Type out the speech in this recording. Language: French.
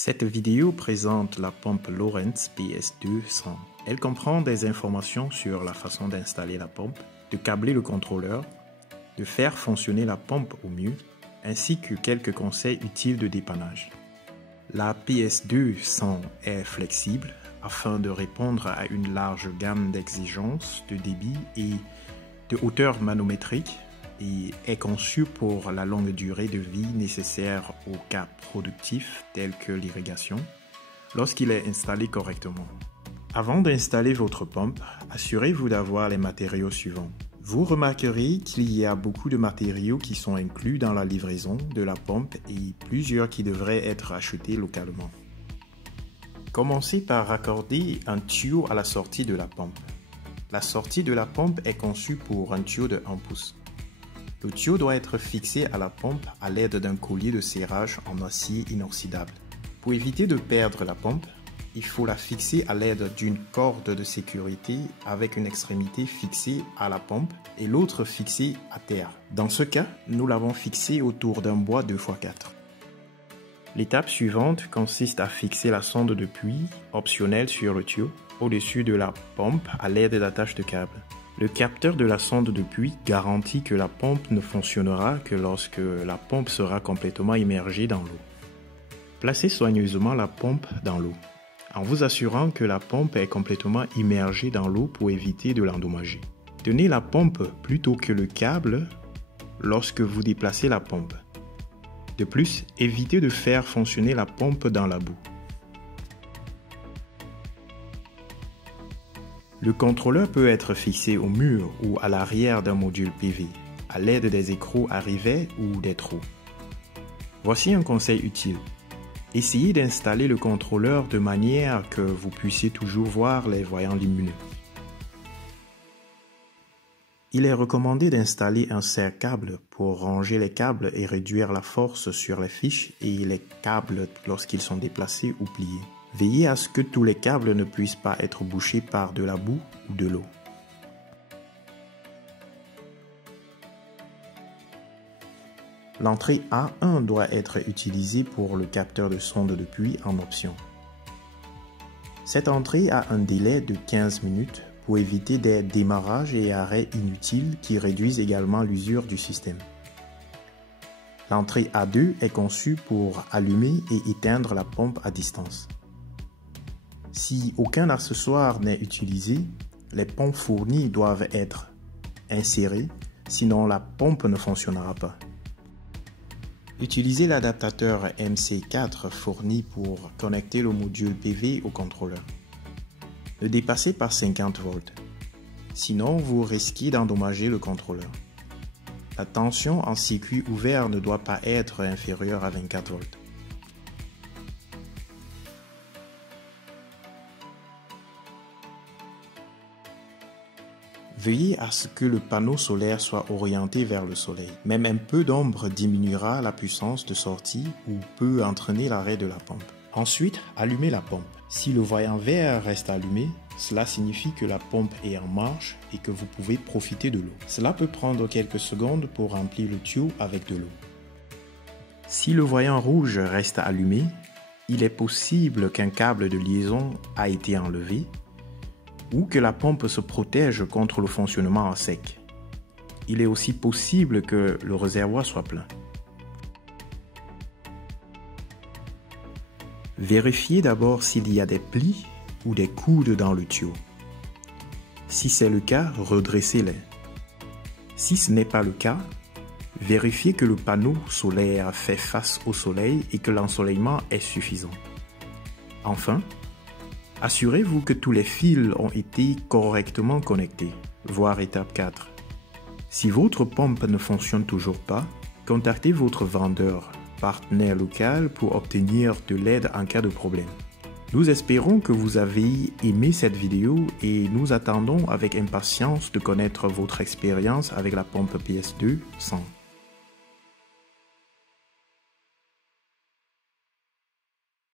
Cette vidéo présente la pompe Lowrance PS200. Elle comprend des informations sur la façon d'installer la pompe, de câbler le contrôleur, de faire fonctionner la pompe au mieux, ainsi que quelques conseils utiles de dépannage. La PS200 est flexible afin de répondre à une large gamme d'exigences de débit et de hauteur manométrique et est conçue pour la longue durée de vie nécessaire aux cas productifs tels que l'irrigation, lorsqu'il est installé correctement. Avant d'installer votre pompe, assurez-vous d'avoir les matériaux suivants. Vous remarquerez qu'il y a beaucoup de matériaux qui sont inclus dans la livraison de la pompe et plusieurs qui devraient être achetés localement. Commencez par raccorder un tuyau à la sortie de la pompe. La sortie de la pompe est conçue pour un tuyau de 1 pouce. Le tuyau doit être fixé à la pompe à l'aide d'un collier de serrage en acier inoxydable. Pour éviter de perdre la pompe, il faut la fixer à l'aide d'une corde de sécurité avec une extrémité fixée à la pompe et l'autre fixée à terre. Dans ce cas, nous l'avons fixée autour d'un bois 2x4. L'étape suivante consiste à fixer la sonde de puits optionnelle sur le tuyau au-dessus de la pompe à l'aide d'attaches de câble. Le capteur de la sonde de puits garantit que la pompe ne fonctionnera que lorsque la pompe sera complètement immergée dans l'eau. Placez soigneusement la pompe dans l'eau, en vous assurant que la pompe est complètement immergée dans l'eau pour éviter de l'endommager. Tenez la pompe plutôt que le câble lorsque vous déplacez la pompe. De plus, évitez de faire fonctionner la pompe dans la boue. Le contrôleur peut être fixé au mur ou à l'arrière d'un module PV, à l'aide des écrous à rivets ou des trous. Voici un conseil utile. Essayez d'installer le contrôleur de manière que vous puissiez toujours voir les voyants lumineux. Il est recommandé d'installer un serre-câble pour ranger les câbles et réduire la force sur les fiches et les câbles lorsqu'ils sont déplacés ou pliés. Veillez à ce que tous les câbles ne puissent pas être bouchés par de la boue ou de l'eau. L'entrée A1 doit être utilisée pour le capteur de sonde de puits en option. Cette entrée a un délai de 15 minutes pour éviter des démarrages et arrêts inutiles qui réduisent également l'usure du système. L'entrée A2 est conçue pour allumer et éteindre la pompe à distance. Si aucun accessoire n'est utilisé, les pompes fournies doivent être insérées, sinon la pompe ne fonctionnera pas. Utilisez l'adaptateur MC4 fourni pour connecter le module PV au contrôleur. Ne dépassez pas 50 volts, sinon vous risquez d'endommager le contrôleur. La tension en circuit ouvert ne doit pas être inférieure à 24 volts. Veillez à ce que le panneau solaire soit orienté vers le soleil. Même un peu d'ombre diminuera la puissance de sortie ou peut entraîner l'arrêt de la pompe. Ensuite, allumez la pompe. Si le voyant vert reste allumé, cela signifie que la pompe est en marche et que vous pouvez profiter de l'eau. Cela peut prendre quelques secondes pour remplir le tuyau avec de l'eau. Si le voyant rouge reste allumé, il est possible qu'un câble de liaison a été enlevé ou que la pompe se protège contre le fonctionnement à sec. Il est aussi possible que le réservoir soit plein. Vérifiez d'abord s'il y a des plis ou des coudes dans le tuyau. Si c'est le cas, redressez-les. Si ce n'est pas le cas, vérifiez que le panneau solaire fait face au soleil et que l'ensoleillement est suffisant. Enfin, assurez-vous que tous les fils ont été correctement connectés, voire étape 4. Si votre pompe ne fonctionne toujours pas, contactez votre vendeur, partenaire local pour obtenir de l'aide en cas de problème. Nous espérons que vous avez aimé cette vidéo et nous attendons avec impatience de connaître votre expérience avec la pompe PS200.